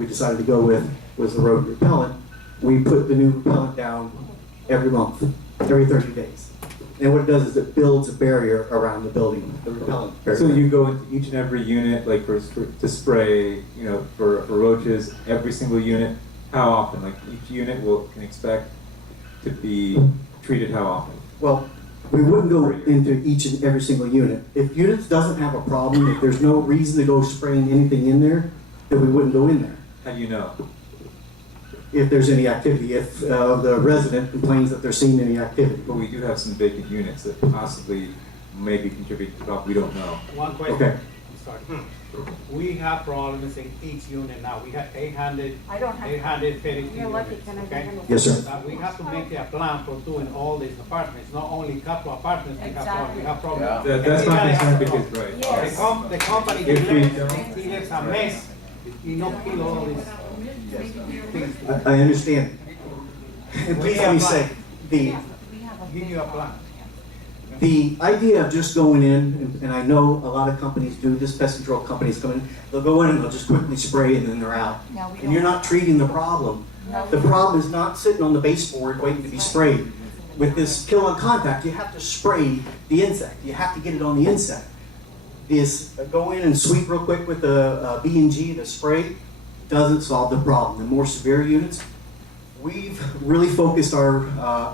we decided to go with was the rodent repellent. We put the new repellent down every month, every 30 days. And what it does is it builds a barrier around the building, the repellent barrier. So you go into each and every unit, like to spray, for roaches, every single unit. How often? Like each unit can expect to be treated how often? Well, we wouldn't go into each and every single unit. If units doesn't have a problem, if there's no reason to go spraying anything in there, then we wouldn't go in there. How do you know? If there's any activity, if the resident complains that they're seeing any activity. But we do have some vacant units that possibly maybe contribute to the problem. We don't know. One question. Okay. Sorry. We have problems in each unit now. We have 800 fitted You're lucky, units, can I okay? handle Yes, sir. We have to make a plan for doing all these apartments, not only a couple apartments we have problems. We have problems. That's my concern because, right. Yes. The company If we delivers, don't- he lives a mess, you not kill all these things. I understand. And please let me say, Give you a plan. the idea of just going in, and I know a lot of companies do this, pest control companies come in, they'll go in and they'll just quickly spray and then they're out. No, we And you're don't. not treating the problem. No. The problem is not sitting on the baseboard waiting to be sprayed. With this kill on contact, you have to spray the insect. You have to get it on the insect. This go in and sweep real quick with the B&G, the spray, doesn't solve the problem. The more severe units, we've really focused our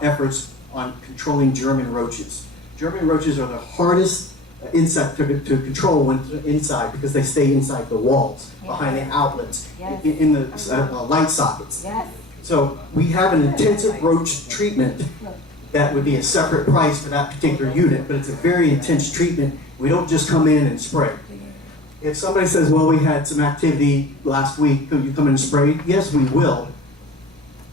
efforts on controlling German roaches. German roaches are the hardest insect to control when inside because they stay inside the walls, behind the outlets, Yes. in the light sockets. Yes. So we have an intensive roach treatment that would be a separate price for that particular unit, but it's a very intense treatment. We don't just come in and spray. If somebody says, well, we had some activity last week, could you come in and spray? Yes, we will.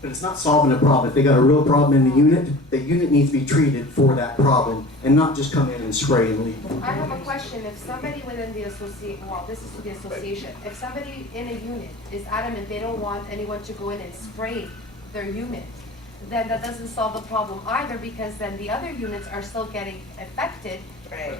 But it's not solving the problem. If they got a real problem in the unit needs to be treated for that problem and not just come in and spray and leave. I have a question. If somebody within the association, well, this is to the association, if somebody in a unit is adamant they don't want anyone to go in and spray their unit, then that doesn't solve the problem either, because then the other units are still getting affected,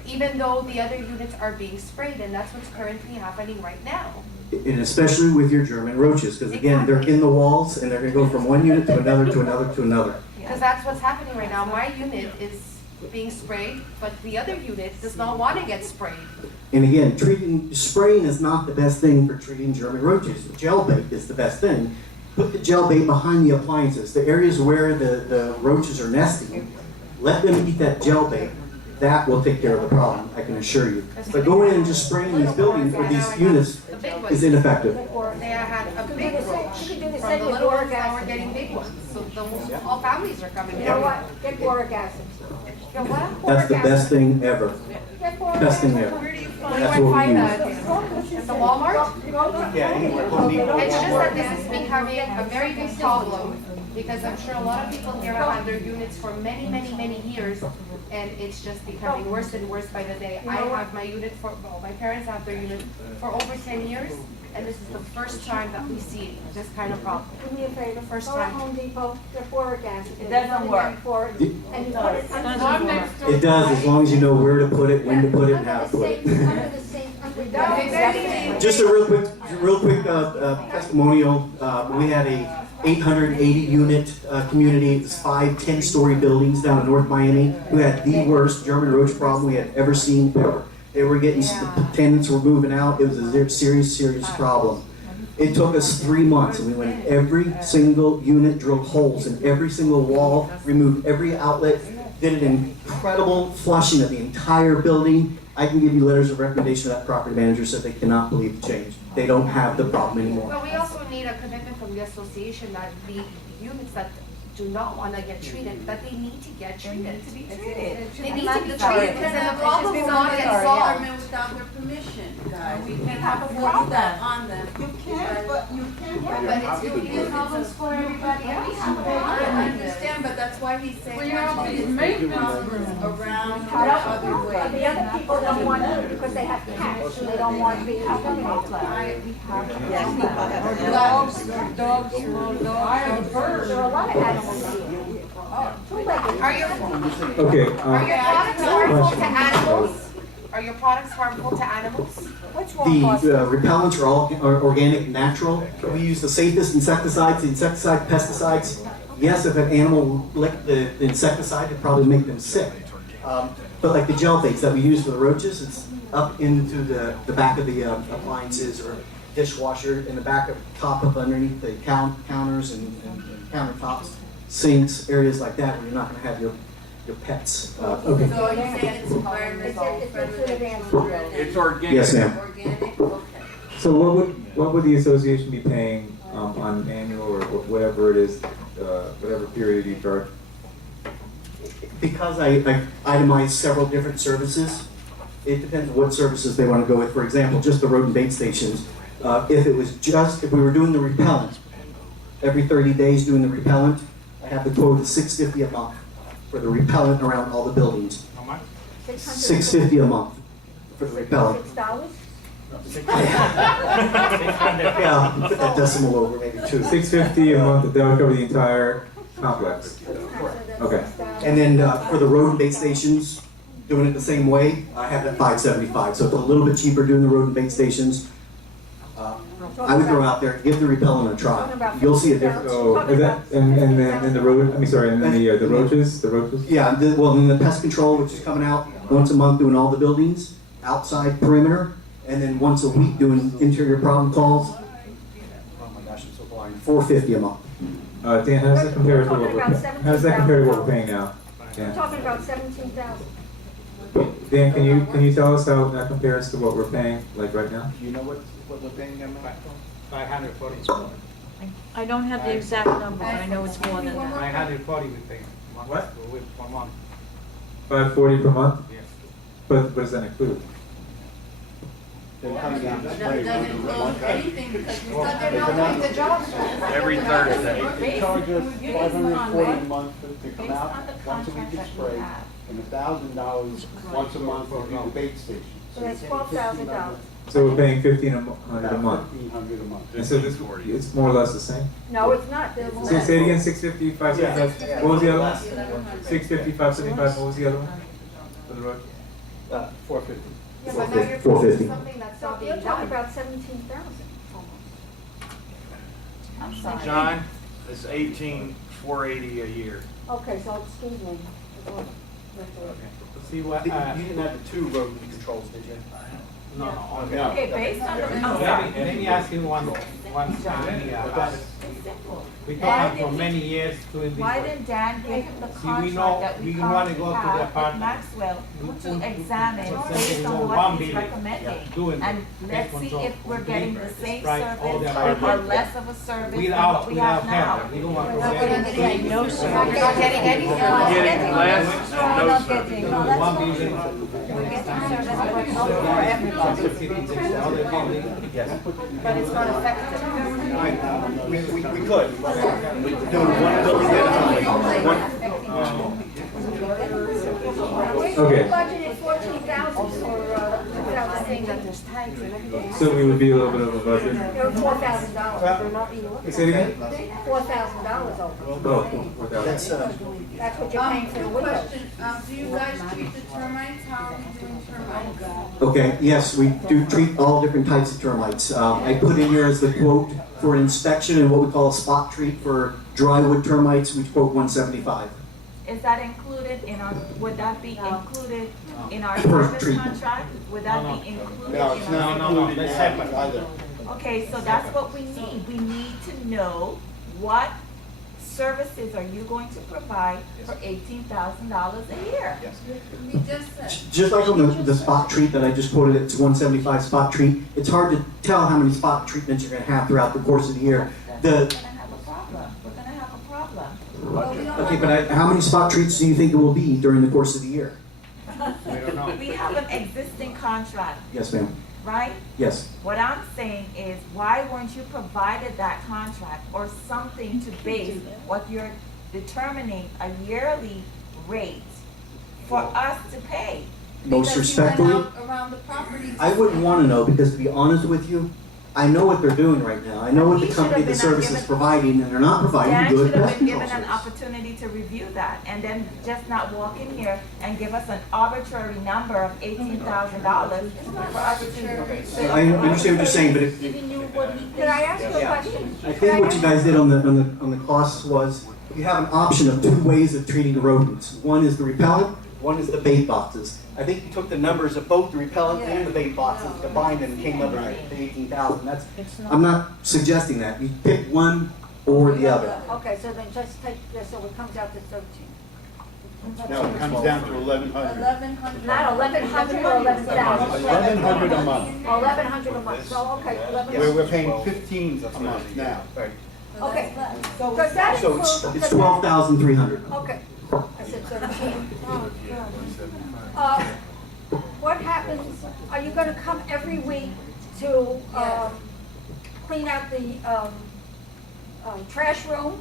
even though the other units are being sprayed, and that's what's currently happening right now. And especially with your German roaches, because again, they're in the walls and they're gonna go from one unit to another, to another, to another. Because that's what's happening right now. My unit is being sprayed, but the other unit does not want to get sprayed. And again, spraying is not the best thing for treating German roaches. Gel bait is the best thing. Put the gel bait behind the appliances, the areas where the roaches are nesting. Let them eat that gel bait. That will take care of the problem, I can assure you. But going in and just spraying these buildings or these units The big ones. is ineffective. They had a big roach You can do the from same the with little boric ones, now we're acid. getting big ones. So all families are coming in. You know what? Get boric acid. Get what? That's the best thing ever. Get boric Best thing acid. ever. Where do you That's what we find use. that? At the Walmart? Yeah, anywhere. Home Depot. It's just that this is becoming a very big problem, because I'm sure a lot of people here have had their units for many, many, many years, and it's just becoming worse and worse by the day. I have my unit my parents have their unit for over 10 years, and this is the first time that we see this kind of problem. Do me a favor, First go to time. Home Depot, get boric acid. It doesn't work. And you put it under the It does, as long as you know where to put it, when to put it, and how to put it. Under the sink, under the Just a real quick testimonial. We had a 880 unit community. It was 5 10-story buildings down in North Miami who had the worst German roach problem we had ever seen ever. They were getting, the tenants were moving out. It was a serious problem. It took us 3 months, and we went in every single unit, drilled holes in every single wall, removed every outlet, did an incredible flushing of the entire building. I can give you letters of recommendation to that property manager, so they cannot believe the change. They don't have the problem anymore. But we also need a commitment from the association that the units that do not want to get treated, that they need to get treated. To be treated. They need to be treated, because then the problem will not get solved. Without their permission, guys. We can have a Force problem. that on them. You can't, but you can't. But it's creating problems for everybody else. I understand, but that's why he's saying. Well, you're all these maintenance rooms. Around The other ways. other people don't want to, because they have cats, and they don't want to be contaminated. Dogs, small dogs, birds. There are a lot of animals here. Two-legged. Are your Okay. products harmful to animals? Are your products harmful to animals? What's wrong, The Austin? repellents are all are organic, natural. We use the safest insecticides, pesticides. Yes, if an animal licked the insecticide, it'd probably make them sick. But like the gel base that we use for the roaches, it's up into the back of the appliances or dishwasher, in the back of top of underneath the counters and countertops, sinks, areas like that where you're not going to have your pets. Okay. So are you saying it's environmental It's friendly? good answer. It's organic. Yes, ma'am. Organic, okay. So what would the association be paying on annual or whatever it is, whatever period you charge? Because I itemize several different services, it depends on what services they want to go with. For example, just the rodent bait stations. If we were doing the repellent, every 30 days doing the repellent, I have the quote of $650 a month for the repellent around all the buildings. How much? $650 a month for the repellent. $6? Yeah, put that decimal over, maybe two. $650 a month, that would cover the entire complex. Okay. And then for the rodent bait stations, doing it the same way, I have it at $575. So it's a little bit cheaper doing the rodent bait stations. I would go out there, give the repellent a try. You'll see a difference. So is that and then the road? I mean, sorry, and then the roaches, Yeah, well, then the pest control, which is coming out once a month doing all the buildings, outside perimeter, and then once a week doing interior problem calls. Oh my gosh, I'm so blind. $450 a month. Dan, how does that compare to what we're how does that compare to what we're paying now? We're Dan, talking about 17,000. Dan, can you tell us how that compares to what we're paying like right now? You know what we're paying them now? 540. I don't have the exact number, but I know it's more than that. 540 we pay. What? Per month, $540 per month. yes. But what does that include? They're coming out to That spray doesn't with include one time. anything because we But said they're not doing the job. Every Thursday. They charge us $540 a month to come Based out on the once a week contract to that we spray, have. and $1,000 once a month to do the bait station. So that's $12,000. So we're paying $1,500 a month. $1,500 a month. And so this it's more or less the same. No, it's not. There's Say less. it again. 650, 575. What was the other one? 650, 575. What was the other one? For the road. 450. Yeah, but now you're 450. paying something that's So not you're being talking done. about 17,000 almost. I'm sorry. John, it's 18,480 a year. Okay, so excuse me. See what, You didn't have the two rodent controls, did you? no, no. No. Okay, based on the Let contract. me ask you one thing. We talked for many years doing this. Why work. didn't Dan give him the See, we contract know- that we we wanna currently go to the have with apartment. Maxwell to examine Let's say based we on want what one he's building, recommending? doing And the let's pest see control. if we're getting the same Strike all the service or apartments. less of a service than Without, what we have without now. help, we don't want to. You're not getting No You're service. not getting anything. Getting less, no not service. getting- One building. We're getting service, but not for everybody. The other building. But it's not effective. We could. Doing one building at a time. Okay. We budgeted 14,000 for, I was saying that there's tags and everything. So we would be a little bit of a budget. there were $4,000. They're not being looked Say it at. again. $4,000 over. Oh, without. That's, That's what you're paying for the Quick windows. question, do you guys treat the termites? How are we doing termites? okay, yes, we do treat all different types of termites. I put in here as the quote for inspection and what we call a spot treat for drywood termites, we quote $175. Is that included in our, would that be included in our Per service treatment. contract? Would that be included No, in it's our? not No, no, included in let's that separate. either. Okay, so that's what we need. We need to know what services are you going to provide for $18,000 a year? We just said. Just like on the spot treat that I just quoted, it's 175 spot treat. It's hard to tell how many spot treatments you're gonna have throughout the course of the year. We're The, gonna have a problem. We're gonna have a problem. Well, we don't okay, have- but how many spot treats do you think it will be during the course of the year? We don't know. We have an existing contract, Yes, ma'am. right? Yes. What I'm saying is, why weren't you provided that contract or something to base what you're determining a yearly rate for us to pay? Most Because you went respectfully, out around the property. I wouldn't want to know because to be honest with you, I know what they're doing right now. I know what He the should company, have the been service is given- providing, and they're not providing Dan good should have pest been control given an service. opportunity to review that, and then just not walk in here and give us an arbitrary number of $18,000 for us to. I understand what you're saying, but if, Can I ask you a Yeah. question? I think what you guys did on the costs was, you have an option of 2 ways of treating the rodents. One is the repellent, one is the bait boxes. I think you took the numbers of both the repellent and the bait boxes, combined and came up with the 18,000. That's, I'm not suggesting that. You pick one or the other. Okay, so then just take this, so it comes out to 13. No, it comes down to 1,100. 1,100. Not 1,100 or 11,000? 1,100 a month. 1,100 a month, so, okay, 11. We're paying 15 a month now. Right. Okay, does that So include? it's 12,300. Okay, I said 13. What happens, are you gonna come every week to, clean out the, trash room?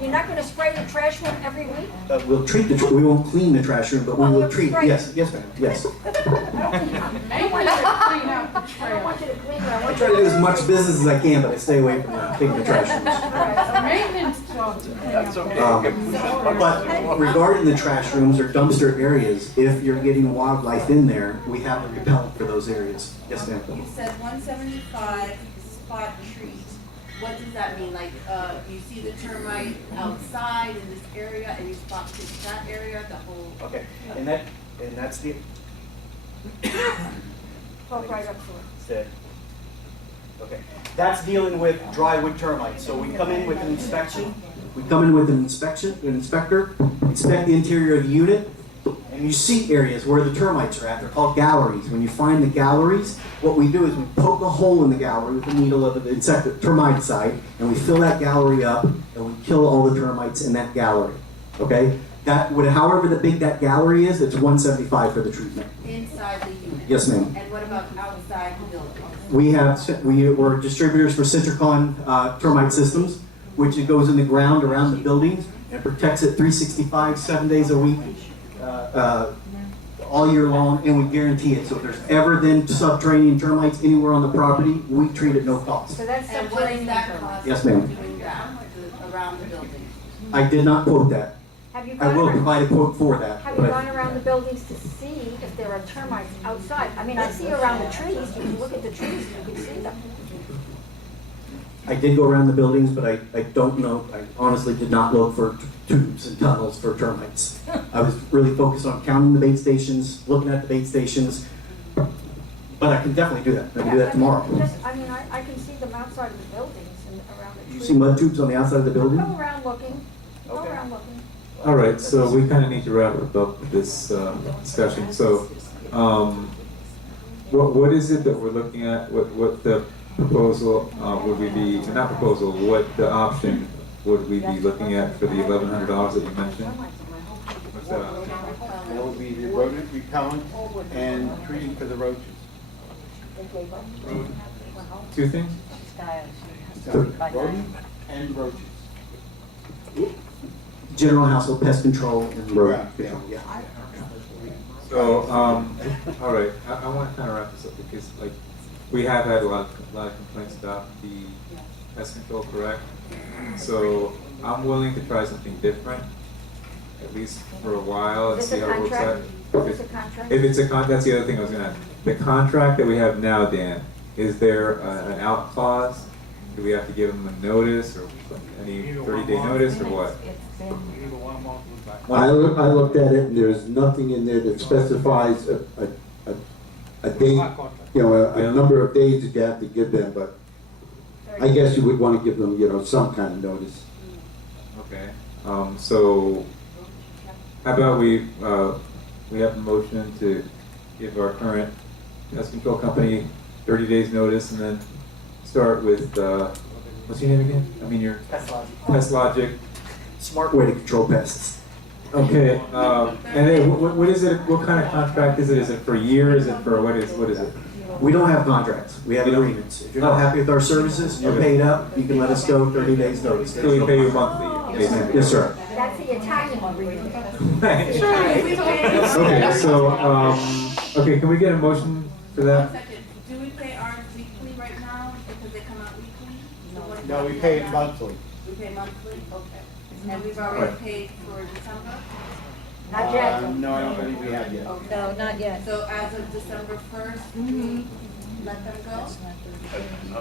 You're not gonna spray the trash room every week? We'll treat we won't clean the trash room, but we Well, will we'll treat, spray it. yes, ma'am, yes. I don't want you to clean out the trash. I don't want you to clean it, I I want try you to do as much business as I can, but I stay away from taking the trash rooms. Maintenance job. That's okay. But regarding the trash rooms or dumpster areas, if you're getting wildlife in there, we have a repellent for those areas. Yes, ma'am. You said 175 spot treat. What does that mean? Like, you see the termite outside in this area and you spot treat that area, the whole. Okay, and that's the, Go right up to it. okay. That's dealing with drywood termites. So we come in with an inspection. We come in with an inspector, inspect the interior of the unit, and you see areas where the termites are at. They're called galleries. When you find the galleries, what we do is we poke a hole in the gallery with a needle of the termite side, and we fill that gallery up, and we kill all the termites in that gallery. Okay? That would, however big that gallery is, it's $175 for the treatment. Inside the unit? Yes, ma'am. And what about outside the building? We're distributors for Citricon termite systems, which it goes in the ground around the buildings and protects it 365, 7 days a week, all year long, and we guarantee it. So if there's ever then subterranean termites anywhere on the property, we treat it no cost. So that's And what is subterranean that termite. cost? Yes, ma'am. Doing that, around the building? I did not quote that. Have you I gone will around, provide a quote for that. have you but- gone around the buildings to see if there are termites outside? I mean, I see around the trees, you can look at the trees, you can see them. I did go around the buildings, but I don't know, I honestly did not look for tubes and tunnels for termites. I was really focused on counting the bait stations, looking at the bait stations, but I can definitely do that. I can do that tomorrow. I mean, I can see them outside of the buildings and around the You trees. see mud tubes on the outside of the building? Go around looking, go Okay. around looking. All right, so we kind of need to wrap up this discussion. So, what is it that we're looking at? What the proposal would we be? Not proposal. What the option would we be looking at for the $1,100 that you mentioned? What's that? That would be the rodent repellent and treating for the roaches. Two things. Rodent and roaches. General household pest control and road Yeah. control, yeah. So, all right, I want to kind of wrap this up because, like, we have had a lot of complaints about the pest control, correct? So, I'm willing to try something different, at least for a while, and Is see this a how it works out. contract? Is this a contract? If it's a that's the other thing I was gonna ask. The contract that we have now, Dan, is there an out clause? Do we have to give them a notice or any 30-day notice or what? It's been. We need a 1 month look back. I looked at it, and there's nothing in there that specifies a date, you know, a number of days that you have to give them, but I guess you would want to give them, you know, some kind of notice. Okay, so how about we have a motion to give our current pest control company 30 days notice and then start with, what's your name again? I mean, your Pest Logic. Smart way to control pests. Okay, and then what is it, what kind of contract is it? Is it for a year? Is it for, what is it? We don't have contracts, we have You don't- agreements. If you're not happy with our services, you're paid up, you can let us go 30 days notice. So we pay you monthly, basically? Yes, sir. That's the Italian agreement. Okay, so, okay, can we get a motion for One that? second, do we pay ours weekly right now? No, we pay it monthly. We pay monthly? Okay. And we've already paid for December? Not yet. No, I don't believe we have yet. Okay. No, not yet. So as of December 1st, we let them go?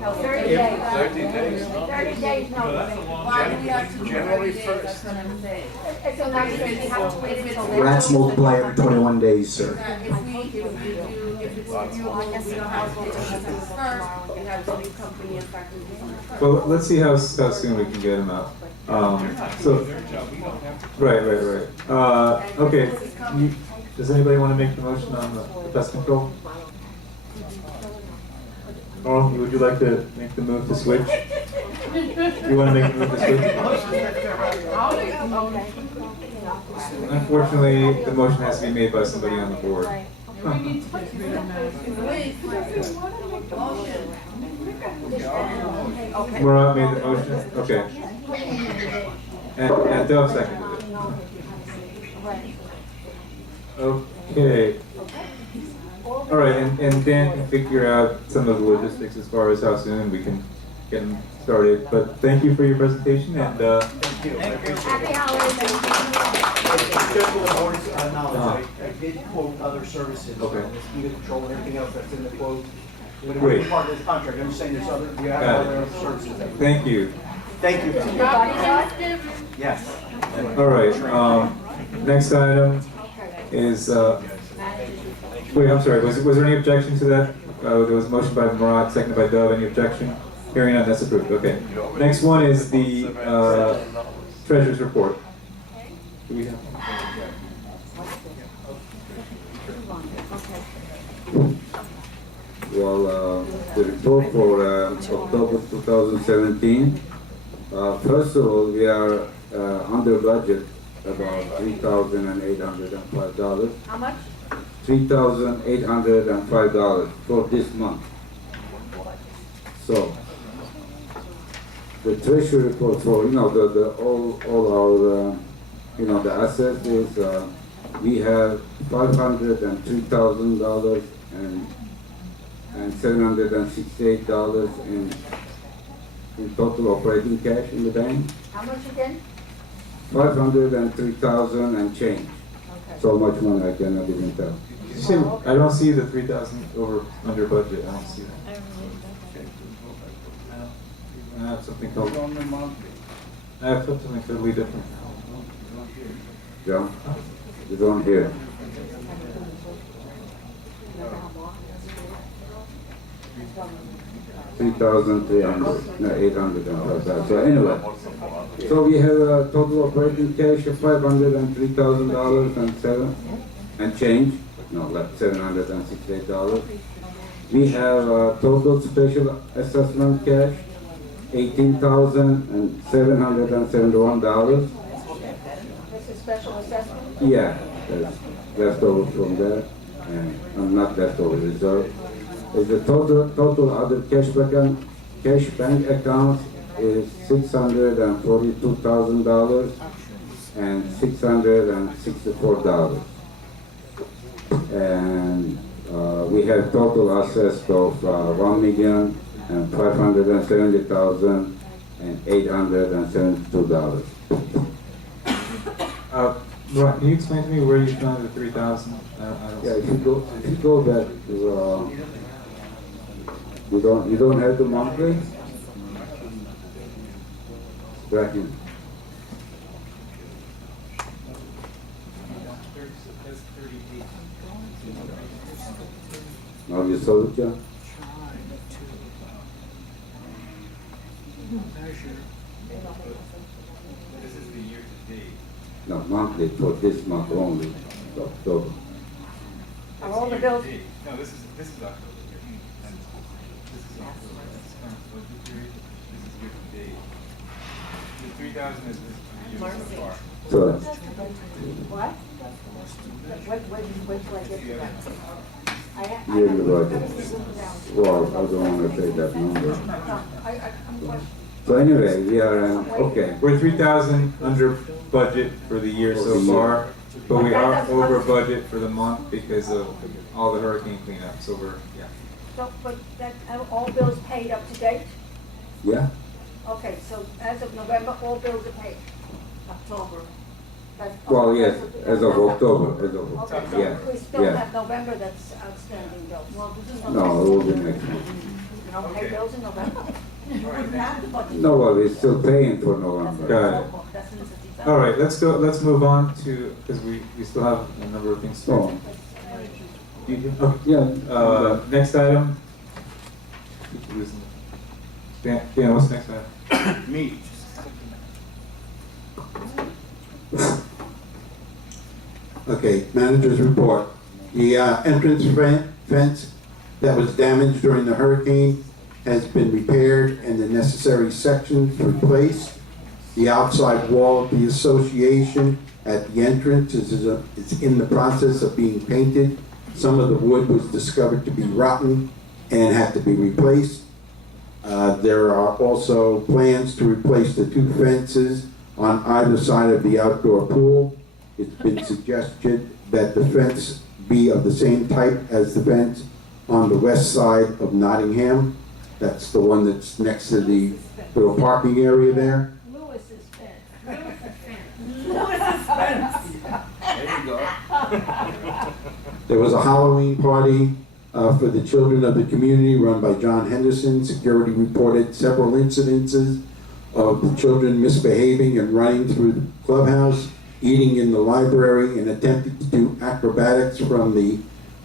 No, 30 days. 30 days. 30 days, no. Why do we have to do January 30 days? 1st. That's what I'm saying. It's a nice thing, you have to wait until they. Rats multiply every 21 days, sir. That if it's reviewable, we don't have to pay December 1st, we can have the new company effective December 1st. Well, let's see how soon we can get them out. So, right. Okay. Does anybody want to make the motion on the pest control? Carl, would you like to make the move to switch? You want to make the move to switch? Unfortunately, the motion has to be made by somebody on the board. Murat made the motion? Okay. And Dove seconded it. Okay. All right, and Dan can figure out some of the logistics as far as how soon we can get them started. But thank you for your presentation, and Happy holidays. Just for the board's knowledge, I did quote other services, Okay. mosquito control and everything else that's in the quote. But it Great. was part of this contract, I'm just saying there's other, you have Got it. other services. that we- thank you. Thank you. Everybody, Yes. All right, next item is, wait, I'm sorry, was there any objection to that? There was a motion by Murat, seconded by Dove, any objection? Hearing none, that's approved, okay. Next one is the, treasurer's report. Do we have? Well, the report for October 2017, first of all, we are under budget about $3,805. how much? $3,805 for this month. So, the treasury report for, all our, the assets is, we have $503,000 and $768 in total operating cash in the bank. How much again? 503,000 and change. Okay. So much money I cannot even tell. Did you say, I don't see the 3,000 under budget, I don't see that. I have something totally, I have something totally different. John, you don't hear. $3,800. So anyway, so we have a total operating cash of $503,000 and change. No, like $768. We have a total special assessment cash, $18,771. This is special assessment? Yeah, that's leftover from there, and not leftover, reserve. The total other cash bank accounts is $642,000 and $664. And we have total assets of $1,570,872. Ron, can you explain to me where you found the 3,000? I don't Yeah, see. if you go back to, you don't have the monthly? Back in. Now you saw it, John? This is the year to date. No, monthly for this month only, October. Are all the bills? No, this is October here. And this is October. This is current budget period. This is year to date. The 3,000 is the year so far. So, What? What do I get to that? yearly budget. Well, I don't want to say that number. So anyway, we are, okay. We're 3,000 under budget for the year so far, but we are over budget for the month because of all the hurricane cleanup, so we're, yeah. So, but that, all bills paid up to date? Yeah? Okay, so as of November, all bills are paid. October. Well, yes, as of October, Okay, yeah, so we still yeah. have November that's outstanding bills. Well, this is. No, it will be next month. You don't pay bills in November? No, well, we're still paying for November. Got it. All right, let's move on to, because we still have a number of things to Oh. do. You do? Yeah. Next item. Dan, what's the next item? Me. Okay, manager's report. The entrance fence that was damaged during the hurricane has been repaired and the necessary sections replaced. The outside wall of the association at the entrance is in the process of being painted. Some of the wood was discovered to be rotten and had to be replaced. There are also plans to replace the two fences on either side of the outdoor pool. It's been suggested that the fence be of the same type as the fence on the west side of Nottingham. That's the one that's next to the little parking area there. Lewis's fence. There you go. There was a Halloween party for the children of the community run by John Henderson. Security reported several incidences of the children misbehaving and running through the clubhouse, eating in the library, and attempting to do acrobatics from the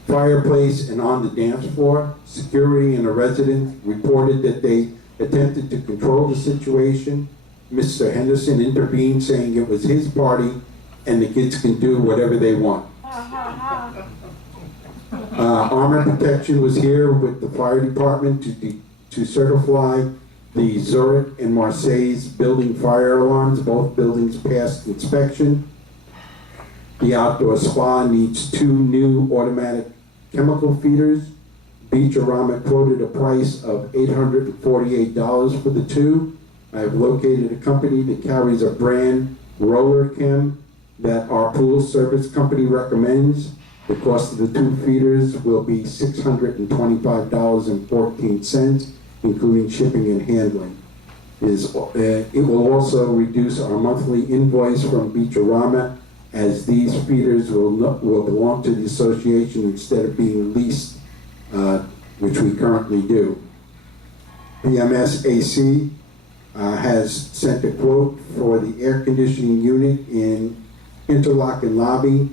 fireplace and on the dance floor. Security and a resident reported that they attempted to control the situation. Mr. Henderson intervened, saying it was his party and the kids can do whatever they want. Armor Protection was here with the fire department to certify the Zurich and Marseille's building fire alarms. Both buildings passed inspection. The outdoor spa needs 2 new automatic chemical feeders. Beachorama quoted a price of $848 for the 2. I have located a company that carries a brand, Roller Chem, that our pool service company recommends. The cost of the 2 feeders will be $625.14, including shipping and handling. It will also reduce our monthly invoice from Beachorama, as these feeders will belong to the association instead of being leased, which we currently do. PMS AC has sent a quote for the air conditioning unit in interlock and lobby.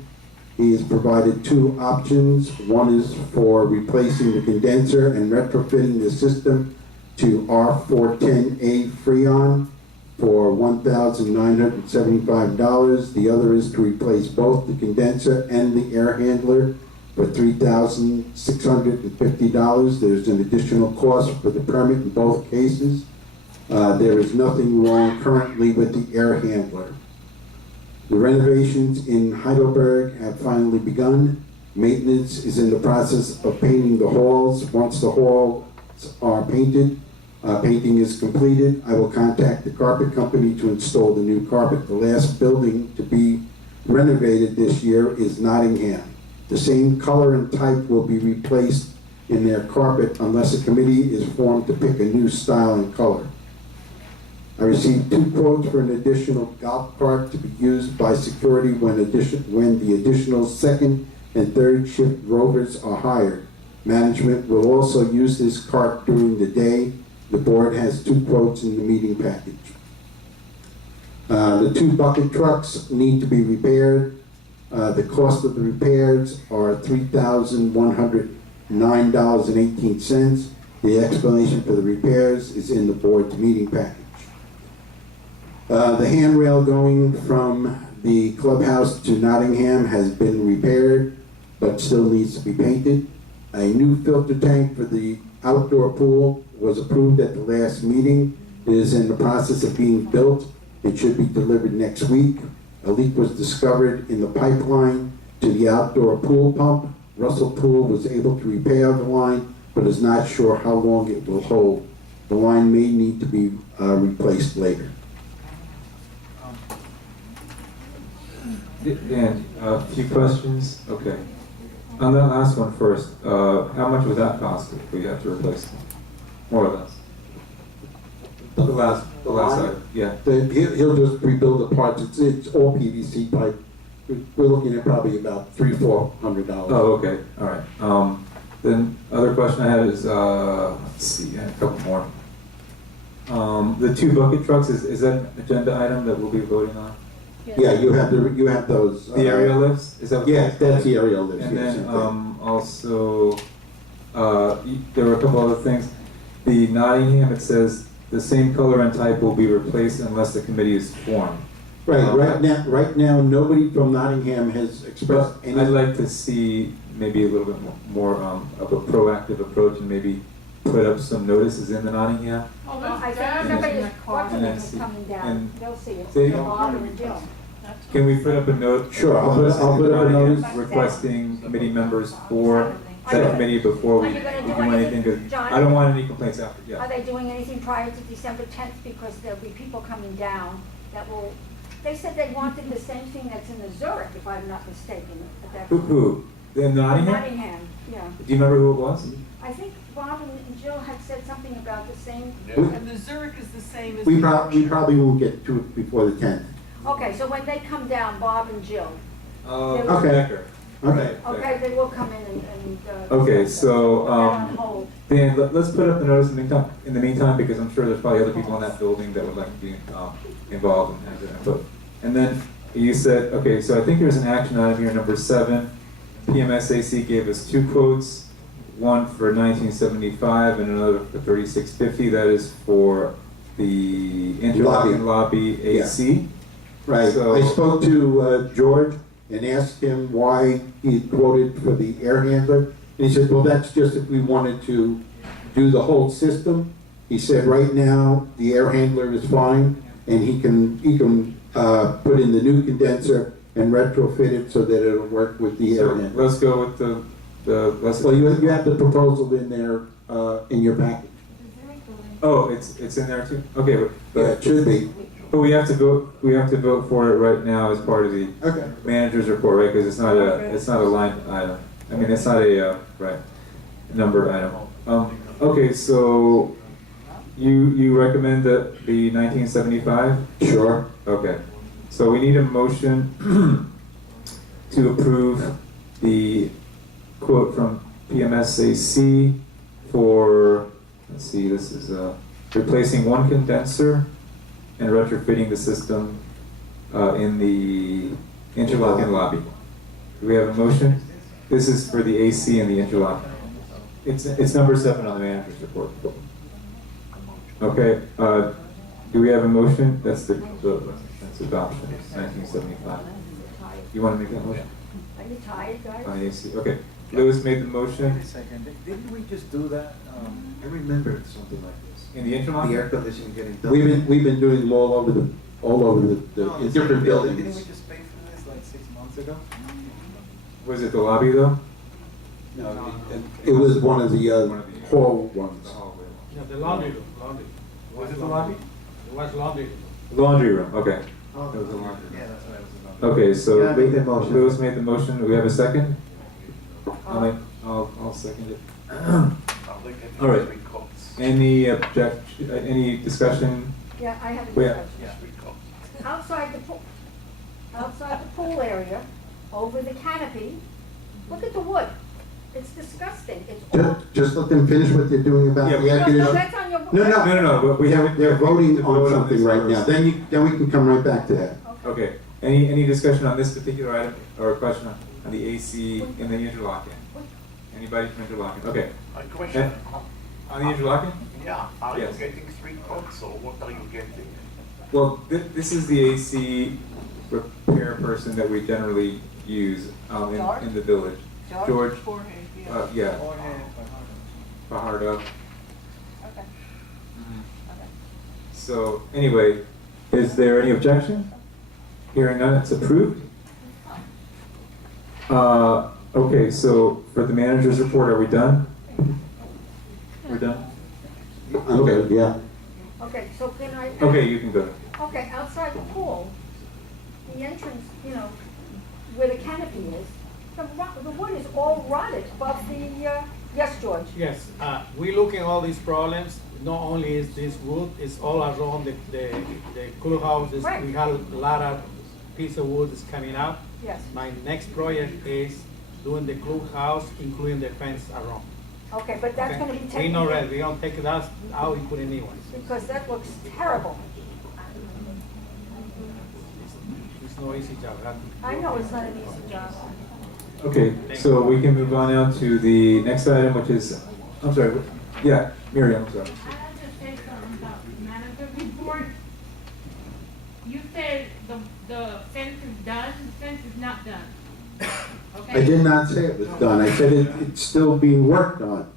He has provided 2 options. One is for replacing the condenser and retrofitting the system to R410A Freon for $1,975. The other is to replace both the condenser and the air handler for $3,650. There's an additional cost for the permit in both cases. There is nothing wrong currently with the air handler. The renovations in Heidelberg have finally begun. Maintenance is in the process of painting the halls. Once the halls are painted, painting is completed, I will contact the carpet company to install the new carpet. The last building to be renovated this year is Nottingham. The same color and type will be replaced in their carpet unless a committee is formed to pick a new style and color. I received 2 quotes for an additional golf cart to be used by security when the additional 2nd and 3rd shift rovers are hired. Management will also use this cart during the day. The board has 2 quotes in the meeting package. The 2 bucket trucks need to be repaired. The cost of the repairs are $3,109.18. The explanation for the repairs is in the board's meeting package. The handrail going from the clubhouse to Nottingham has been repaired, but still needs to be painted. A new filter tank for the outdoor pool was approved at the last meeting. It is in the process of being built. It should be delivered next week. A leak was discovered in the pipeline to the outdoor pool pump. Russell Pool was able to repair the line, but is not sure how long it will hold. The line may need to be replaced later. Dan, a few questions. Okay. On that last one first, how much would that cost if we had to replace them? More or less. The last side, yeah. He'll just rebuild the parts, it's all PVC pipe. We're looking at probably about $300-400. Oh, okay, all right. Then other question I had is, let's see, I had a couple more. The 2 bucket trucks, is that an agenda item that we'll be voting on? Yeah, you have those. The aerial lifts, is that what? Yeah, that's the aerial lifts. And yes, then, okay. also, there were a couple other things. The Nottingham, it says, the same color and type will be replaced unless the committee is formed. Right now, nobody from Nottingham has expressed But any. I'd like to see maybe a little bit more of a proactive approach and maybe put up some notices in the Nottingham. I think somebody is, what's And then is see- coming down, and they'll see it, see- Bob and Jill. Can we put up a note? Sure, I'll put up a Nottingham notice. Requesting committee members for that committee before we Are you gonna do do anything, anything, 'cause John? I don't want any complaints after, Are yeah. they doing anything prior to December 10th? Because there'll be people coming down that will, they said they wanted the same thing that's in the Zurich, if I'm not mistaken. at that- Who? In Nottingham? Nottingham, yeah. Do you remember who it was? I think Bob and Jill had said something about the same. And the Zurich is the same as. We the probably won't get to it before the 10th. Okay, so when they come down, Bob and Jill, Okay. Becker. Okay. okay, they will come in and. Okay, so, put that on hold. Dan, let's put up the notice in the meantime, because I'm sure there's probably other people in that building that would like to be involved and have their input. And then you said, okay, so I think there's an action item here, number 7. PMSAC gave us 2 quotes, one for 1975 and another for 3650. That is for the interlocking lobby AC. Right, So- I spoke to George and asked him why he quoted for the air handler. And he said, well, that's just if we wanted to do the whole system. He said, right now, the air handler is fine, and he can put in the new condenser and retrofit it so that it'll work with the air So handler. let's go with let's. Well, you have the proposal in there, in your package. Oh, it's in there too? Okay, Yeah, it should be. but we have to vote for it right now as part of the Okay. manager's report, right? Because it's not a line item. I mean, it's not a, numbered item. Okay, so you recommend the 1975? Sure. Okay, so we need a motion to approve the quote from PMSAC for, let's see, this is replacing one condenser and retrofitting the system in the interlocking lobby. Do we have a motion? This is for the AC and the interlocking. It's number 7 on the manager's report. Okay, do we have a motion? That's adoption, 1975. You want to make that motion? Are you tired, guys? On the AC, okay. Lewis made the motion Wait a second, didn't we just do that? I remember something like this. in the interlocking? The air conditioning getting done. We've been doing them all over the No, in the different same building. Didn't we buildings. just pay for this like 6 months ago? Was it the lobby though? No, It was one of the One of the- hall ones. The hallway. Yeah, the laundry room, laundry. Was it the lobby? It was laundry room. Laundry room, okay. Oh, It was a laundry room. yeah, that's what I was about. Okay, so Yeah, I made that motion. Lewis made the motion. Do we have a second? I'll second it. All right. Any any discussion? Yeah, I have a Where? discussion. Outside the pool area, over the canopy, look at the wood. It's disgusting. It's all. Just let them finish what they're doing about Yeah, the we- air No, conditioning. that's on your. No, but we haven't. They're voting to on vote something this right now. first. Then we can come right back to that. Okay. Any discussion on this particular item or question on the AC in the interlocking? Anybody from interlocking? Okay. A question, On the interlocking? yeah, are you Yes. getting 3 quotes or what are you getting? Well, this is the AC repair person that we generally use in the village. George? Yeah. Fajardo. Okay. So, anyway, is there any objection? Hearing none, it's approved. Okay, so for the manager's report, are we done? We're done? Okay, yeah. Okay, so can I? Okay, you can go. Okay, outside the pool, the entrance, where the canopy is, the wood is all rotted above Yes, George? Yes, we look at all these problems, not only is this wood, it's all around the clubhouses. Right. We have a lot of piece of wood is coming up. Yes. My next project is doing the clubhouse, including the fence around. Okay, but that's Okay? gonna be We taken know care that, we don't take that out and put a new one. because that looks terrible. It's no easy job, huh? I know it's not an easy job. Okay, so we can move on now to the next item, which is, I'm sorry, yeah, Miriam, I'm sorry. I have to say something about the manager report. You said the fence is done, the fence is not done. I Okay? did not say it was done, I said it's still being worked on.